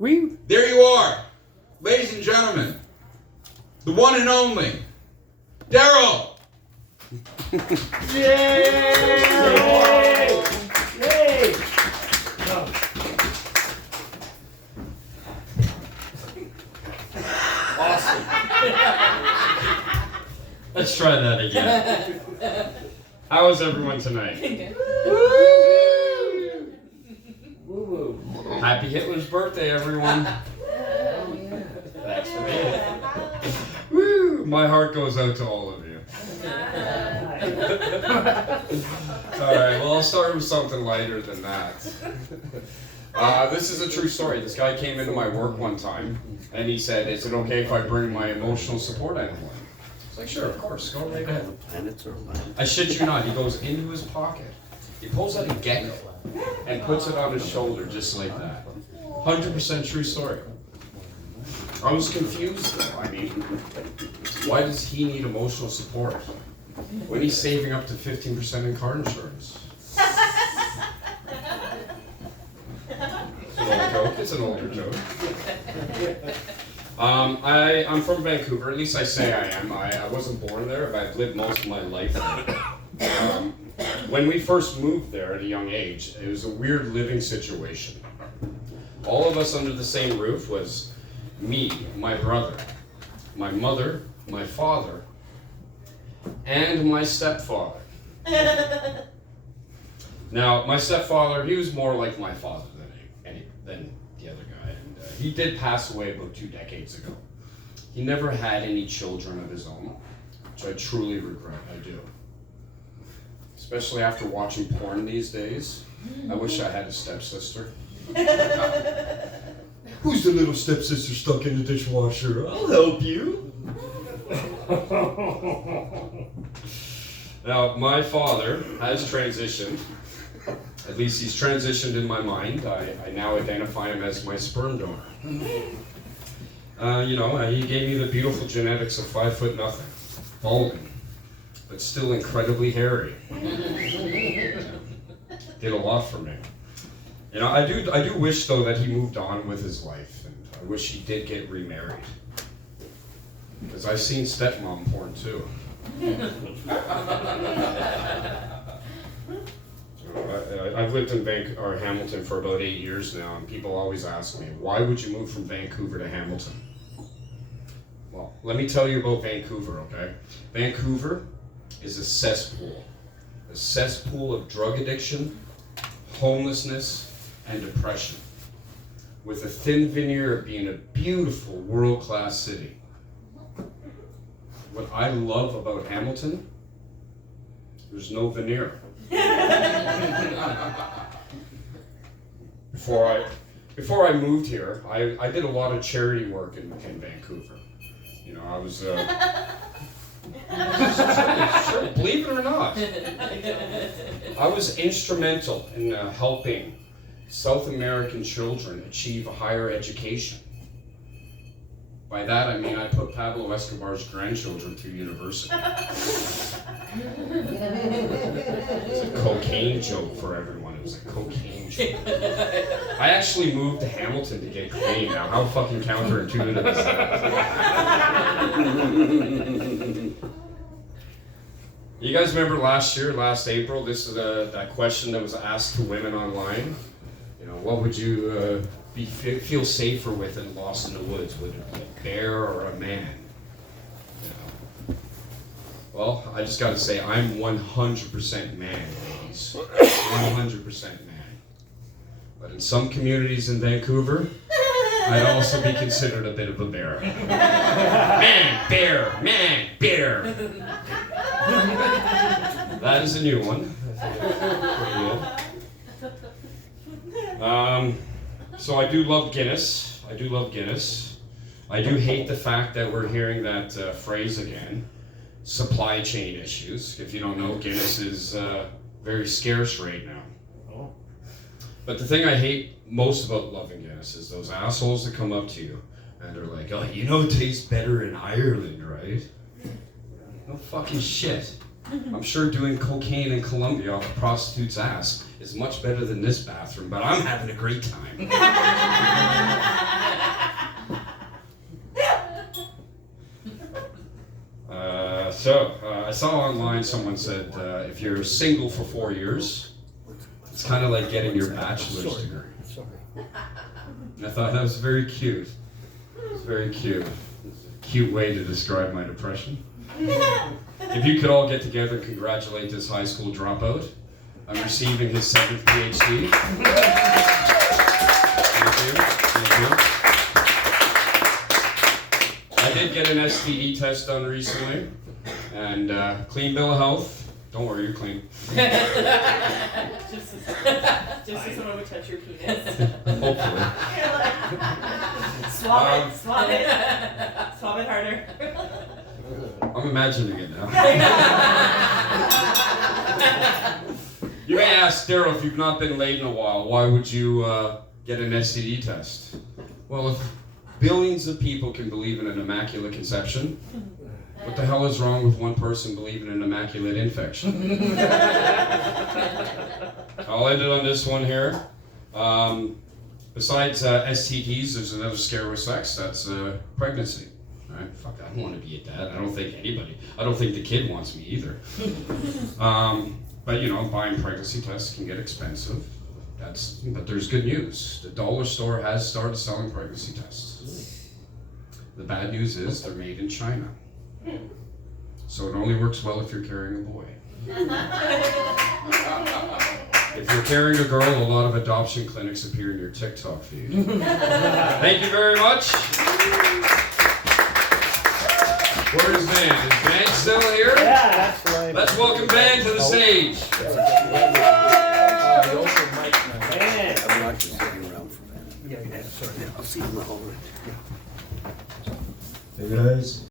We. There you are, ladies and gentlemen, the one and only Daryl. Yay! Yay! Awesome. Let's try that again. How is everyone tonight? Woo-woo. Happy Hitler's birthday, everyone. Thanks for me. Woo! My heart goes out to all of you. Alright, well, I'll start with something lighter than that. This is a true story. This guy came into my work one time and he said, "Is it okay if I bring my emotional support animal in?" I was like, "Sure, of course, go right ahead." Planets are aligned. I shit you not, he goes into his pocket, he pulls out a gecko and puts it on his shoulder just like that. 100% true story. I was confused though. I mean, why does he need emotional support when he's saving up to 15% in car insurance? It's an older joke. I'm from Vancouver, at least I say I am. I wasn't born there, but I've lived most of my life there. When we first moved there at a young age, it was a weird living situation. All of us under the same roof was me, my brother, my mother, my father, and my stepfather. Now, my stepfather, he was more like my father than the other guy, and he did pass away about 2 decades ago. He never had any children of his own, which I truly regret. I do. Especially after watching porn these days. I wish I had a stepsister. Who's the little stepsister stuck in the dishwasher? I'll help you. Now, my father has transitioned. At least he's transitioned in my mind. I now identify him as my sperm donor. He gave me the beautiful genetics of 5'0", balding, but still incredibly hairy. Did a lot for me. I do wish though that he moved on with his life, and I wish he did get remarried. Because I've seen stepmom porn too. I've lived in Hamilton for about 8 years now, and people always ask me, why would you move from Vancouver to Hamilton? Well, let me tell you about Vancouver, okay? Vancouver is a cesspool of drug addiction, homelessness, and depression, with a thin veneer of being a beautiful world-class city. What I love about Hamilton, there's no veneer. Before I moved here, I did a lot of charity work in Vancouver. I was sure, believe it or not, I was instrumental in helping South American children achieve a higher education. By that I mean I put Pablo Escobar's grandchildren through university. It's a cocaine joke for everyone. It was a cocaine joke. I actually moved to Hamilton to get clean. Now, how fucking counterintuitive is that? You guys remember last April, this is that question that was asked to women online? What would you feel safer with and lost in the woods? Would it be a bear or a man? Well, I just gotta say, I'm 100% man, ladies. 100% man. But in some communities in Vancouver, I'd also be considered a bit of a bear. Man, bear, man, bear. That is a new one. So I do love Guinness. I do hate the fact that we're hearing that phrase again. Supply chain issues. If you don't know, Guinness is very scarce right now. But the thing I hate most about loving Guinness is those assholes that come up to you and are like, "Oh, it tastes better in Ireland, right?" No fucking shit. I'm sure doing cocaine in Colombia off a prostitute's ass is much better than this bathroom, but I'm having a great time. So, I saw online someone said if you're single for 4 years, it's kind of like getting your bachelor's degree. And I thought that was very cute. It was very cute. Cute way to describe my depression. If you could all get together and congratulate this high school dropout on receiving his 7th PhD. Thank you. Thank you. I did get an STD test done recently, and clean bill of health. Don't worry, you're clean. Just as someone would touch your penis. Hopefully. Swab it harder. I'm imagining it now. You may ask, Daryl, if you've not been laid in a while, why would you get an STD test? Well, if billions of people can believe in an immaculate conception, what the hell is wrong with one person believing in immaculate infection? I'll end it on this one here. Besides STDs, there's another scare with sex, that's pregnancy. Right? Fuck, I don't want to be a dad. I don't think the kid wants me either. But you know, buying pregnancy tests can get expensive. But there's good news. The dollar store has started selling pregnancy tests. The bad news is they're made in China. So it only works well if you're carrying a boy. If you're carrying a girl, a lot of adoption clinics appear in your TikTok feed. Thank you very much. Where is Van? Is Van still here? Yeah, that's right. Let's welcome Van to the stage. Man. I'm not just sitting around for that. Yeah, sorry. I'll see you in the hallway. Hey guys.